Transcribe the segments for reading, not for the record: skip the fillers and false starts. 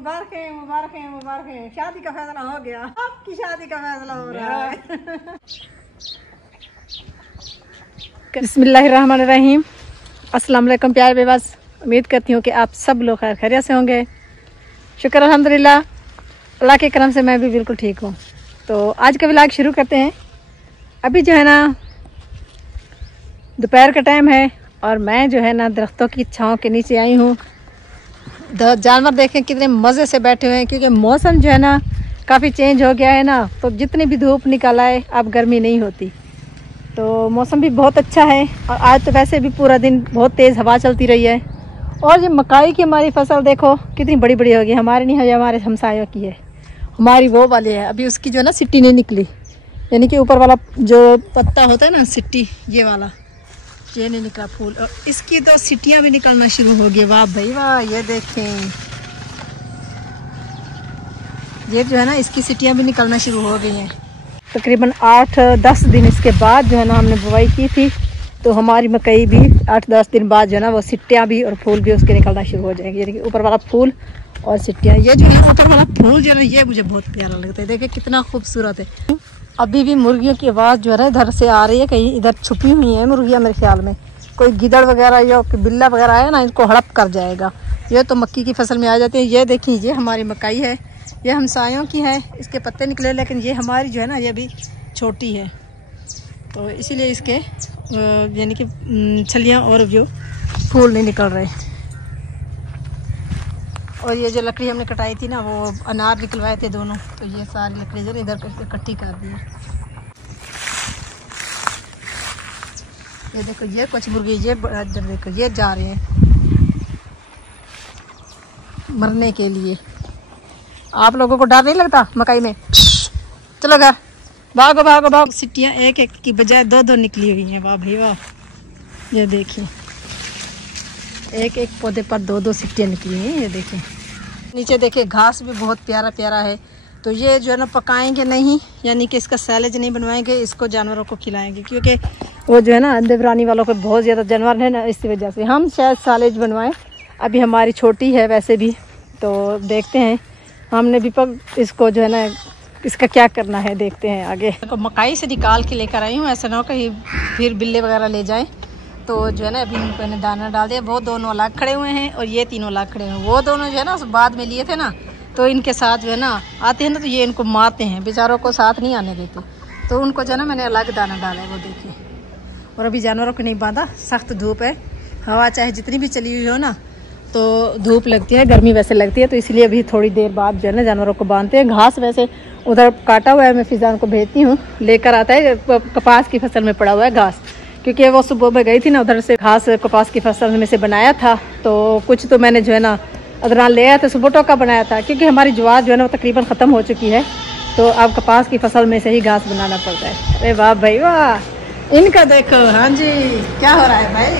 मुबारकें मुबारकें मुबारकें, शादी का फैसला हो गया, आपकी शादी का फैसला हो रहा है। बिस्मिल्लाहिर्रहमानिर्रहीम। अस्सलाम वालेकुम प्यारे बेबस, उम्मीद करती हूँ कि आप सब लोग खैर खैरियत से होंगे। शुक्र अल्हम्दुलिल्लाह, अल्लाह के करम से मैं भी बिल्कुल ठीक हूँ। तो आज का व्लॉग शुरू करते हैं। अभी जो है ना दोपहर का टाइम है और मैं जो है ना दरख्तों की छाँव के नीचे आई हूँ। जानवर देखें कितने मज़े से बैठे हुए हैं, क्योंकि मौसम जो है ना काफ़ी चेंज हो गया है ना, तो जितनी भी धूप निकल आए अब गर्मी नहीं होती। तो मौसम भी बहुत अच्छा है और आज तो वैसे भी पूरा दिन बहुत तेज़ हवा चलती रही है। और ये मकाई की हमारी फसल देखो कितनी बड़ी बड़ी होगी। हमारी नहीं है, हमारे हमसायों की है, हमारी वो वाली है। अभी उसकी जो है ना सिट्टी नहीं निकली, यानी कि ऊपर वाला जो पत्ता होता है ना सिट्टी, ये वाला ये नहीं निकला फूल। और इसकी तो सिटियाँ भी निकलना शुरू हो गई। वाह भाई वाह, ये देखें, ये जो है ना इसकी सिटियाँ भी निकलना शुरू हो गई हैं। तकरीबन 8-10 दिन इसके बाद जो है ना हमने बुवाई की थी, तो हमारी मकई भी 8-10 दिन बाद जो है ना वो सिट्टियाँ भी और फूल भी उसके निकलना शुरू हो जाएंगे, यानी कि ऊपर वाला फूल और सिट्टियाँ। ये जो है ऊपर वाला फूल जो है ना ये मुझे बहुत प्यारा लगता है, देखिए कितना खूबसूरत है। अभी भी मुर्गियों की आवाज़ जो है ना इधर से आ रही है, कहीं इधर छुपी हुई है मुर्गियाँ। मेरे ख्याल में कोई गिदड़ वगैरह या बिल्ला वगैरह है ना, इनको हड़प कर जाएगा। ये तो मक्की की फसल में आ जाते हैं। ये देखिए, ये हमारी मकई है, ये हमसायों की है, इसके पत्ते निकले, लेकिन ये हमारी जो है ना ये भी छोटी है, तो इसीलिए इसके यानी कि छलियाँ और जो फूल नहीं निकल रहे। और ये जो लकड़ी हमने कटाई थी ना, वो अनार निकलवाए थे दोनों, तो ये सारी लकड़ी जो इधर इकट्ठी कर दी है। ये देखो, ये कुछ मुर्गी ये इधर देखो ये जा रहे हैं मरने के लिए। आप लोगों को डर नहीं लगता मकई में? चलो घर भागो भागो भागो। सिट्टियाँ एक एक की बजाय 2-2 निकली हुई हैं। वाह भाई वाह, ये देखिए एक एक पौधे पर 2-2 सिट्टियाँ निकली हैं। ये देखें नीचे देखें, घास भी बहुत प्यारा प्यारा है। तो ये जो है ना पकाएंगे नहीं, यानी कि इसका सैलेज नहीं बनवाएंगे, इसको जानवरों को खिलाएंगे, क्योंकि वो जो है ना देवरानी वालों को बहुत ज़्यादा जानवर है ना, इसी वजह से हम शायद सैलेज बनवाएं। अभी हमारी छोटी है वैसे भी, तो देखते हैं। हमने भी इसको जो है ना इसका क्या करना है, देखते हैं आगे। तो मकई से निकाल के लेकर आई हूँ, ऐसा ना हो कहीं फिर बिल्ले वगैरह ले जाएं। तो जो है ना अभी इनको मैंने दाना डाल दिया। वो दोनों अलग खड़े हुए हैं और ये तीनों अलग खड़े हुए हैं। वो दोनों जो है ना बाद में लिए थे ना, तो इनके साथ जो है ना आते हैं ना, तो ये इनको मारते हैं, बेचारों को साथ नहीं आने देते। तो उनको जो है ना मैंने अलग दाना डाला है, वो देखिए। और अभी जानवरों को नहीं बांधा, सख्त धूप है, हवा चाहे जितनी भी चली हुई हो ना, तो धूप लगती है, गर्मी वैसे लगती है, तो इसलिए अभी थोड़ी देर बाद जो है ना जानवरों को बांधते हैं। घास वैसे उधर काटा हुआ है, मैं फिजान को भेजती हूँ, लेकर आता है। कपास की फसल में पड़ा हुआ है घास, क्योंकि वो सुबह में गई थी ना, उधर से घास कपास की फसल में से बनाया था। तो कुछ तो मैंने जो है ना अदरान ले आया था, सुबह टोका बनाया था, क्योंकि हमारी ज्वार जो है ना वो तकरीबन ख़त्म हो चुकी है, तो अब कपास की फसल में से ही घास बनाना पड़ता है। अरे वाह भाई वाह, इनका देखो। हाँ जी, क्या हो रहा है भाई?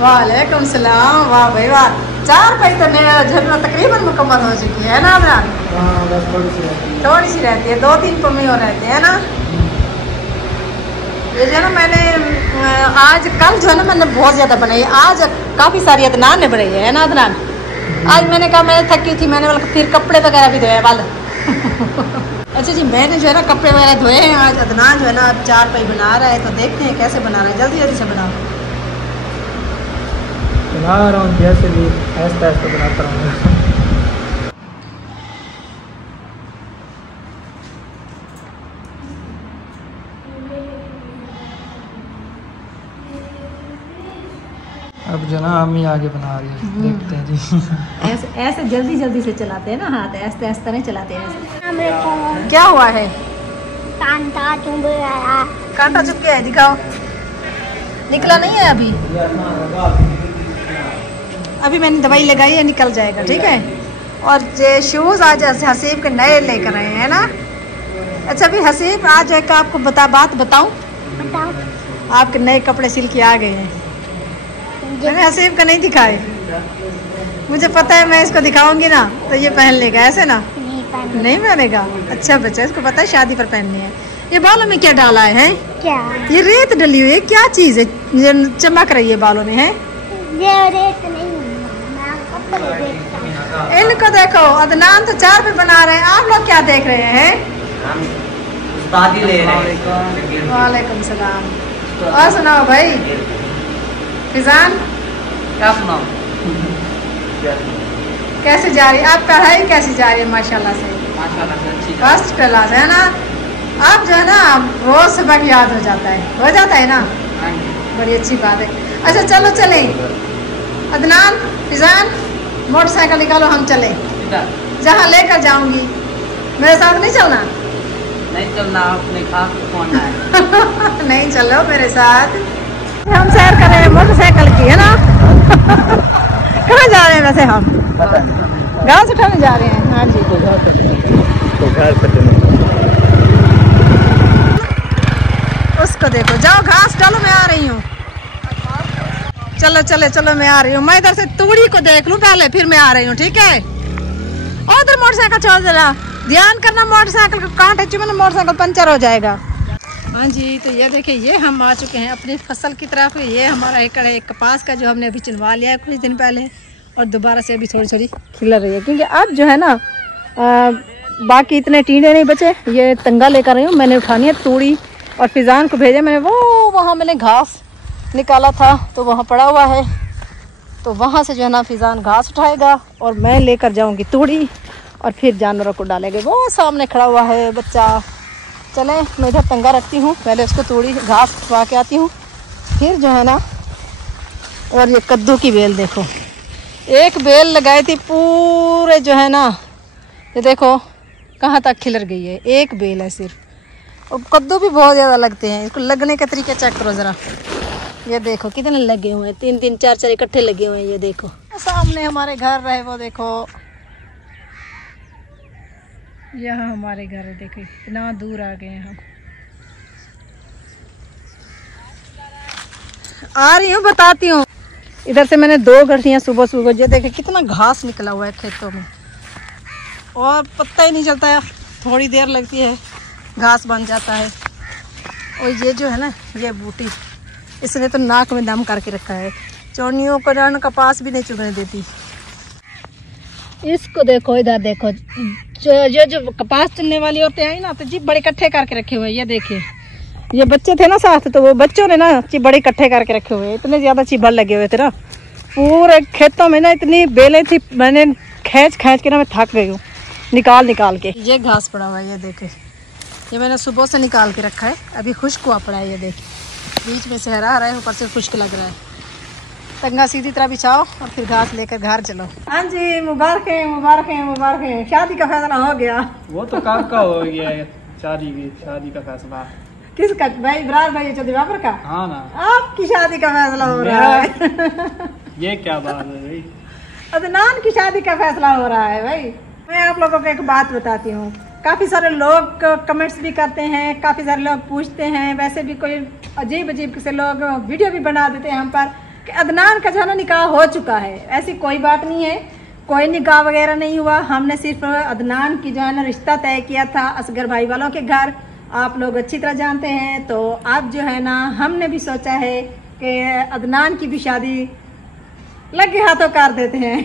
वालेकुम सलाम। वाह भाई वाह, 4 भाई तो झरना तकरीबन मुकम्मल हो चुकी है ना अदरान? थोड़ी सी रहती है, 2-3 पम्मी और रहते हैं ना। ये जो है ना मैंने आज कल जो है ना मैंने बहुत ज़्यादा बनाई है, आज काफ़ी सारी अदनान ने बनाई है ना अदनान। आज मैंने कहा मैं थकी थी, मैंने बोला फिर कपड़े वगैरह भी धोए वाल। अच्छा जी, मैंने जो है ना कपड़े वगैरह धोए हैं। आज अदनान जो है ना अब 4 पाई बना रहा है, तो देखते हैं कैसे बना रहा है। जल्दी जल्दी से बना रहा हूँ, जैसे भी ऐसा ऐसा बनाता रहूँगा। अब जो ना अम्मी आगे बना रही है, देखते हैं जी। ऐसे ऐसे जल्दी जल्दी से चलाते हैं ना हाथ, ऐसे ऐसे नहीं चलाते हैं ऐसे। क्या हुआ है? कांटा चुभ गया। कांटा चुभ गया है, दिखाओ। निकला नहीं है अभी? अभी मैंने दवाई लगाई है, निकल जाएगा, ठीक है। और ये शूज़ आज हसीब के नए लेकर आए हैं ना। अच्छा अभी हसीब आज एक आपको बात बताऊं? बताओ। आपके नए कपड़े सिल के आ गए हैं। मैंने हसीब का नहीं दिखाए, मुझे पता है मैं इसको दिखाऊंगी ना तो ये पहन लेगा, ऐसे ना नहीं पहनेगा। अच्छा बच्चा, इसको पता है शादी पर पहननी है। ये बालों में क्या डाला है? क्या ये रेत डली हुई है? क्या चीज़ है ये चमक रही है बालों में? है ये रेत नहीं, इनको देखो, अदनान तो 4 पे बना रहे हैं, आप लोग क्या देख रहे हैं? वालेकुम सलाम। और सुनाओ भाई, फिजान क्या सुनाओ? कैसे जा रही है आप पढ़ाई? कैसी जा रही है? माशाल्लाह से अच्छी। फर्स्ट क्लास है ना? आप जो है ना रोज सबक याद हो जाता है ना? बड़ी अच्छी बात है। अच्छा चलो चले, अदनान फिजान मोटरसाइकिल निकालो, हम चले जहाँ लेकर जाऊंगी। मेरे साथ नहीं चलना? नहीं चलना, अपने खास कौन है? नहीं चलो मेरे साथ। हम सैर कर रहे हैं मोटरसाइकिल की, है ना? कहाँ जा रहे हैं वैसे? हम घास उठाने जा रहे हैं। हाँ जी, उसको देखो, जाओ घास डालो, मैं आ रही हूँ। चलो चलो चलो, मैं आ रही हूँ। मैं इधर से तूड़ी को देख लूँ पहले, फिर मैं आ रही हूँ, ठीक है? और उधर मोटरसाइकिल छोड़ देना, ध्यान करना मोटरसाइकिल को, कांटे चुभे मोटरसाइकिल पंचर हो जाएगा। हाँ जी, तो ये देखिए, ये हम आ चुके हैं अपनी फसल की तरफ। ये हमारा एकड़ है कपास का, जो हमने अभी चिनवा लिया है कुछ दिन पहले, और दोबारा से अभी थोड़ी थोड़ी खिल रही है, क्योंकि अब जो है ना बाकी इतने टींडे नहीं बचे। ये तंगा लेकर रही हूँ, मैंने उठानी है तूड़ी, और फिजान को भेजा मैंने। वो वहाँ मैंने घास निकाला था तो वहाँ पड़ा हुआ है, तो वहाँ से जो है ना फिजान घास उठाएगा और मैं लेकर जाऊँगी तूड़ी, और फिर जानवरों को डालेंगे। वो सामने खड़ा हुआ है बच्चा। चले, मैं इधर तंगा रखती हूँ, पहले उसको तूड़ी घास उठवा के आती हूँ, फिर जो है ना। और ये कद्दू की बेल देखो, एक बेल लगाई थी पूरे जो है ना, ये देखो कहाँ तक खिलर गई है। एक बेल है सिर्फ, और कद्दू भी बहुत ज़्यादा लगते हैं। इसको लगने का तरीका चेक करो ज़रा, ये देखो कितने लगे हुए हैं, 3-3 4-4 इकट्ठे लगे हुए हैं। ये देखो सामने हमारे घर है, वो देखो यहाँ हमारे घर है। देखो इतना दूर आ गए हैं हम। आ रही हूँ, बताती हूँ। इधर से मैंने 2 गठियाँ सुबह सुबह, ये देखे कितना घास निकला हुआ है खेतों में, और पता ही नहीं चलता है, थोड़ी देर लगती है घास बन जाता है। और ये जो है ना, ये बूटी, इसने तो नाक में दम करके रखा है, चोनियों को जान कपास भी नहीं चुगने देती। इसको देखो, इधर देखो, जो कपास चुनने वाली औरतें आई ना, तो जी बड़े इकट्ठे करके रखे हुए हैं। ये देखिए, ये बच्चे थे ना साथ, तो वो बच्चों ने ना बड़े इकट्ठे करके रखे हुए हैं। इतने ज़्यादा चिबड़ लगे हुए थे ना पूरे खेतों में ना, इतनी बेलें थी, मैंने खींच के ना मैं थक गई हूँ निकाल के। ये घास पड़ा हुआ है, ये देखे, ये मैंने सुबह से निकाल के रखा है, अभी खुश्क हुआ पड़ा है। ये देखिए, बीच में से हरा है, ऊपर से खुश्क लग रहा है। तंगा सीधी तरह बिछाओ और फिर घास लेकर घर चलो। हाँ जी, मुबारक है, शादी का फैसला हो गया। वो तो कब का हो गया है, शादी का फैसला। किसका भाई? इब्रार भाई चौधरी बाबर का? हाँ ना, आपकी शादी का फैसला हो रहा है। ये क्या बात है भाई? अदनान की शादी का फैसला हो रहा है भाई। मैं आप लोगों को एक बात बताती हूँ, काफ़ी सारे लोग कमेंट्स भी करते हैं, काफ़ी सारे लोग पूछते हैं, वैसे भी कोई अजीब से लोग वीडियो भी बना देते हैं हम पर कि अदनान का जो है ना निकाह हो चुका है। ऐसी कोई बात नहीं है, कोई निकाह वगैरह नहीं हुआ। हमने सिर्फ अदनान की जो है ना रिश्ता तय किया था असगर भाई वालों के घर, आप लोग अच्छी तरह जानते हैं। तो अब जो है ना हमने भी सोचा है कि अदनान की भी शादी लगे हाथों कर देते हैं।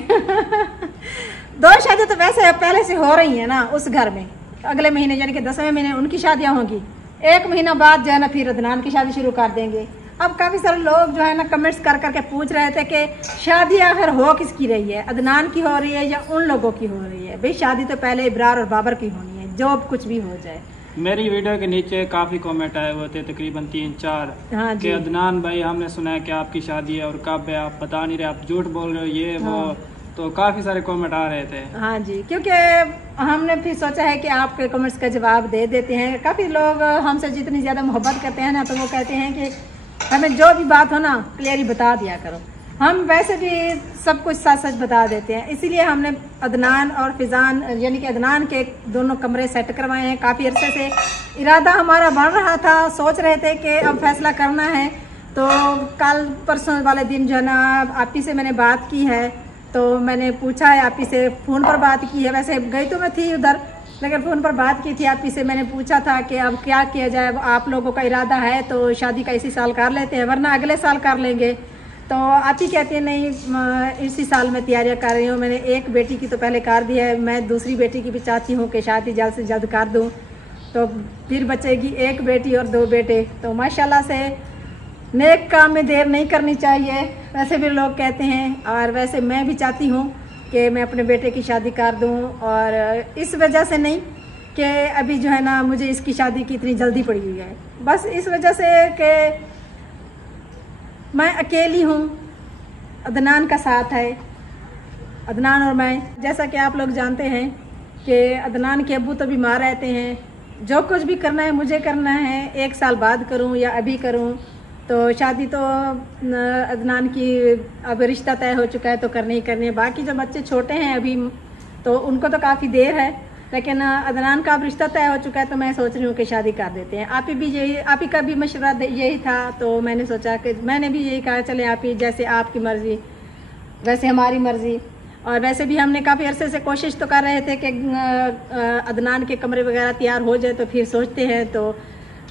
2 शादी तो वैसे पहले से हो रही है ना उस घर में, अगले महीने यानी कि 10वें महीने उनकी शादियां होंगी, 1 महीना बाद जो है ना फिर अदनान की शादी शुरू कर देंगे। अब काफ़ी सारे लोग जो है ना कमेंट्स कर करके पूछ रहे थे कि शादी आखिर हो किसकी रही है, अदनान की हो रही है या उन लोगों की हो रही है। भाई शादी तो पहले इब्रार और बाबर की होनी है, जो कुछ भी हो जाए। मेरी वीडियो के नीचे काफ़ी कमेंट आए हुए थे, तकरीबन 3-4। हाँ कि अदनान भाई, हमने सुना है कि आपकी शादी है और कब है, आप बता नहीं रहे, आप झूठ बोल रहे हो, ये वो। तो काफ़ी सारे कमेंट आ रहे थे। हाँ जी, क्योंकि हमने फिर सोचा है कि आपके कमेंट्स का जवाब दे देते हैं। काफ़ी लोग हमसे जितनी ज़्यादा मोहब्बत करते हैं ना, तो वो कहते हैं कि हमें जो भी बात हो ना क्लियरली बता दिया करो। हम वैसे भी सब कुछ सच सच बता देते हैं, इसीलिए हमने अदनान और फिजान यानी कि अदनान के दोनों कमरे सेट करवाए हैं। काफ़ी अरसे से इरादा हमारा बढ़ रहा था, सोच रहे थे कि अब फैसला करना है। तो कल परसों वाले दिन जो है ना आपी से मैंने बात की है, तो मैंने पूछा है आपी से, फ़ोन पर बात की है। वैसे गई तो मैं थी उधर, लेकिन फ़ोन पर बात की थी आपी से। मैंने पूछा था कि अब क्या किया जाए, आप लोगों का इरादा है तो शादी का इसी साल कर लेते हैं, वरना अगले साल कर लेंगे। तो तो आप ही कहती हैं नहीं इसी साल में तैयारियां कर रही हूँ। मैंने एक बेटी की तो पहले कर दी है, मैं दूसरी बेटी की भी चाहती हूँ कि शादी जल्द से जल्द कर दूँ, तो फिर बचेगी एक बेटी और 2 बेटे। तो माशाल्लाह से नेक काम में देर नहीं करनी चाहिए, वैसे भी लोग कहते हैं, और वैसे मैं भी चाहती हूँ कि मैं अपने बेटे की शादी कर दूँ। और इस वजह से नहीं कि अभी जो है ना मुझे इसकी शादी की इतनी जल्दी पड़ी हुई है, बस इस वजह से कि मैं अकेली हूँ, अदनान का साथ है, अदनान और मैं। जैसा कि आप लोग जानते हैं कि अदनान के अब्बू तो बीमार रहते हैं, जो कुछ भी करना है मुझे करना है, 1 साल बाद करूँ या अभी करूँ। तो शादी तो अदनान की अब रिश्ता तय हो चुका है तो करनी ही करनी है। बाकी जो बच्चे छोटे हैं अभी तो उनको तो काफ़ी देर है, लेकिन अदनान का अब रिश्ता तय हो चुका है तो मैं सोच रही हूँ कि शादी कर देते हैं। आप ही का भी मशवरा यही था, तो मैंने सोचा कि मैंने भी यही कहा चले आप ही, जैसे आपकी मर्ज़ी वैसे हमारी मर्ज़ी। और वैसे भी हमने काफ़ी अरसे से कोशिश तो कर रहे थे कि अदनान के कमरे वगैरह तैयार हो जाए, तो फिर सोचते हैं। तो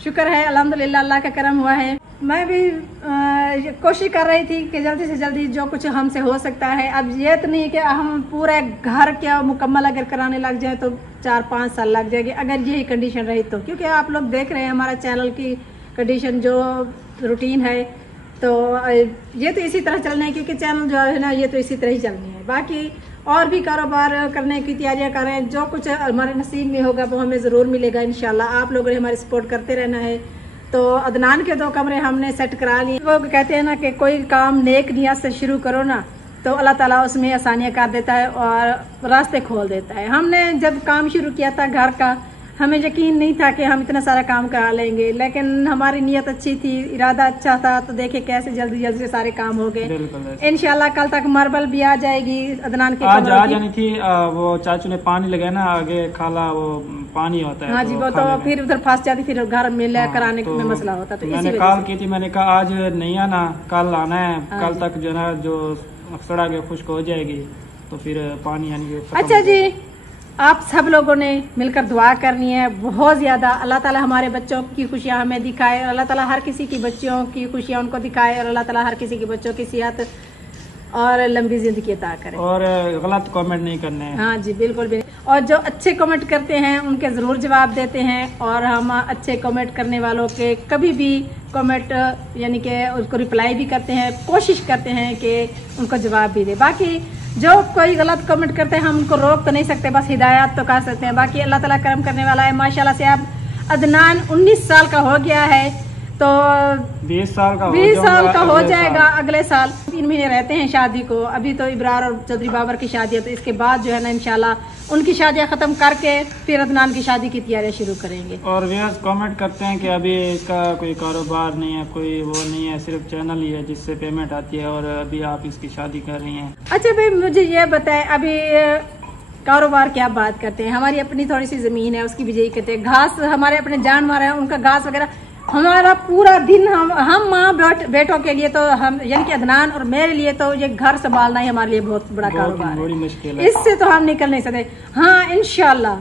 शुक्र है अल्हम्दुलिल्लाह, अल्लाह का करम हुआ है। मैं भी कोशिश कर रही थी कि जल्दी से जल्दी जो कुछ हमसे हो सकता है। अब ये तो नहीं कि हम पूरे घर क्या मुकम्मल अगर कराने लग जाए तो 4-5 साल लग जाएंगे, अगर यही कंडीशन रही तो। क्योंकि आप लोग देख रहे हैं हमारा चैनल की कंडीशन, जो रूटीन है, तो ये तो इसी तरह चलना है, क्योंकि चैनल जो है ना ये तो इसी तरह ही चलनी है। बाकी और भी कारोबार करने की तैयारियां करें, जो कुछ हमारे नसीब में होगा वो हमें ज़रूर मिलेगा इंशाल्लाह। आप लोगों ने हमारी सपोर्ट करते रहना है। तो अदनान के 2 कमरे हमने सेट करा लिए। वो कहते हैं ना कि कोई काम नेक नियत से शुरू करो ना तो अल्लाह ताला उसमें आसानियाँ कर देता है और रास्ते खोल देता है। हमने जब काम शुरू किया था घर का, हमें यकीन नहीं था कि हम इतना सारा काम करा लेंगे, लेकिन हमारी नीयत अच्छी थी, इरादा अच्छा था, तो देखे कैसे जल्दी जल्दी से सारे काम हो गए। इंशाल्लाह कल तक मार्बल भी आ जाएगी अदनान के आज आ जानी थी। वो चाचू ने पानी लगाया ना आगे, खाला वो पानी होता है। हाँ जी, वो तो फिर उधर फंस जाती, फिर घर में ले कराने में मसला होता। तो मैंने कॉल की थी, मैंने कहा आज नहीं आना, कल आना है। कल तक जो ना जो सड़ा के खुश्क हो जाएगी तो फिर पानी आने के। अच्छा जी, आप सब लोगों ने मिलकर दुआ करनी है बहुत ज़्यादा। अल्लाह ताला हमारे बच्चों की खुशियां हमें दिखाए, अल्लाह ताला हर किसी की बच्चियों की खुशियां उनको दिखाए, और अल्लाह ताला हर किसी के बच्चों की सेहत और लंबी जिंदगी अता करे। और गलत कमेंट नहीं करने हैं। हाँ जी, बिल्कुल भी। और जो अच्छे कमेंट करते हैं उनके ज़रूर जवाब देते हैं, और हम अच्छे कमेंट करने वालों के कभी भी कमेंट यानी कि उसको रिप्लाई भी करते हैं, कोशिश करते हैं कि उनको जवाब भी दे। बाकी जो कोई गलत कमेंट करते हैं हम उनको रोक तो नहीं सकते, बस हिदायत तो कर सकते हैं। बाकी अल्लाह ताला करम करने वाला है। माशाल्लाह से अब अदनान 19 साल का हो गया है, तो 20 साल का हो जाएगा अगले साल। 3 महीने रहते हैं शादी को। अभी तो इब्रार और चौधरी बाबर की शादी है, तो इसके बाद जो है ना इंशाल्लाह उनकी शादियां खत्म करके फिर अदनान की शादी की तैयारियां शुरू करेंगे। और व्यूअर्स कमेंट करते हैं कि अभी इसका कोई कारोबार नहीं है, कोई वो नहीं है, सिर्फ चैनल ही है जिससे पेमेंट आती है, और अभी आप इसकी शादी कर रही हैं। अच्छा भाई, मुझे ये बताएं, अभी कारोबार क्या बात करते हैं, हमारी अपनी थोड़ी सी जमीन है उसकी भी यही कहते हैं, घास हमारे अपने जानवर है उनका घास वगैरह, हमारा पूरा दिन हम माँ बेटों के लिए तो हम यानी कि अदनान और मेरे लिए तो ये घर संभालना ही हमारे लिए बहुत बड़ा कारोबार है, मुश्किल है। इससे तो हम निकल नहीं सकते। हाँ, इंशाल्लाह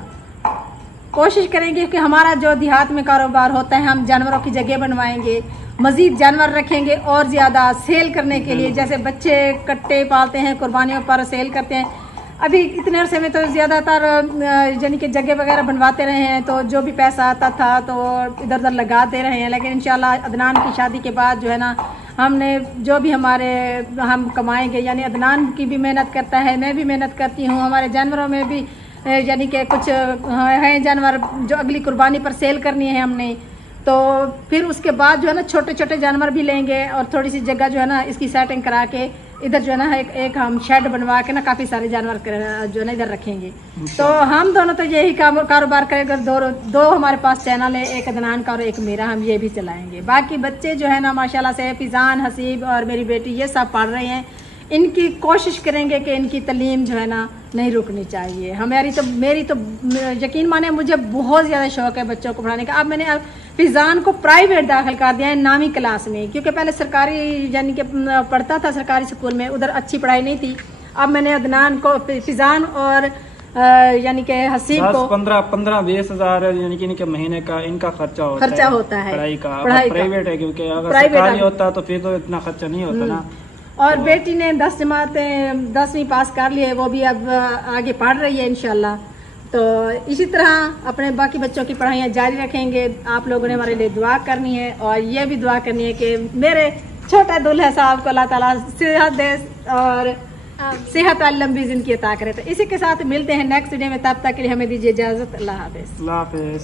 कोशिश करेंगे कि हमारा जो देहात में कारोबार होता है हम जानवरों की जगह बनवाएंगे, मजीद जानवर रखेंगे और ज्यादा सेल करने के लिए, जैसे बच्चे कट्टे पालते हैं कुर्बानियों पर सेल करते हैं। अभी इतने अरसे में तो ज्यादातर यानी कि जगह वगैरह बनवाते रहे हैं, तो जो भी पैसा आता था तो इधर उधर लगा दे रहे हैं। लेकिन इंशाल्लाह अदनान की शादी के बाद जो है ना हमने जो भी हम कमाएंगे, यानी अदनान की भी मेहनत करता है, मैं भी मेहनत करती हूँ, हमारे जानवरों में भी यानी कि कुछ हैं जानवर जो अगली कुर्बानी पर सेल करनी है हमने, तो फिर उसके बाद जो है ना छोटे छोटे जानवर भी लेंगे और थोड़ी सी जगह जो है ना इसकी सेटिंग करा के इधर जो है ना एक हम शेड बनवा के ना काफी सारे जानवर जो है ना इधर रखेंगे। तो हम दोनों तो यही कारोबार करेंगे। दो हमारे पास चैनल है, एक अदनान का और एक मेरा, हम ये भी चलाएंगे। बाकी बच्चे जो है ना माशाल्लाह से फिजान, हसीब और मेरी बेटी ये सब पढ़ रहे हैं, इनकी कोशिश करेंगे कि इनकी तालीम जो है ना नहीं रुकनी चाहिए। मेरी तो यकीन माने मुझे बहुत ज़्यादा शौक है बच्चों को पढ़ाने का। अब मैंने फिजान को प्राइवेट दाखिल कर दिया है 9वीं क्लास में, क्योंकि पहले सरकारी यानी कि पढ़ता था सरकारी स्कूल में, उधर अच्छी पढ़ाई नहीं थी। अब मैंने अदनान को, फिजान और यानी कि हसीब को 15-20 हज़ार यानी कि इनके महीने का इनका खर्चा होता है पढ़ाई का। प्राइवेट है, क्योंकि अगर सरकारी होता तो फिर तो इतना खर्चा नहीं होता ना। और बेटी ने 10वीं पास कर ली है, वो भी अब आगे पढ़ रही है इंशाल्लाह। तो इसी तरह अपने बाकी बच्चों की पढ़ाइयाँ जारी रखेंगे। आप लोगों ने हमारे लिए दुआ करनी है और ये भी दुआ करनी है कि मेरे छोटे दूल्हे साहब को अल्लाह ताला सेहत दे और सेहत वाली लंबी जिंदगी अता करे। तो इसी के साथ मिलते हैं नेक्स्ट वीडियो में, तब तक के लिए हमें दीजिए इजाजत। अल्लाह हाफिज।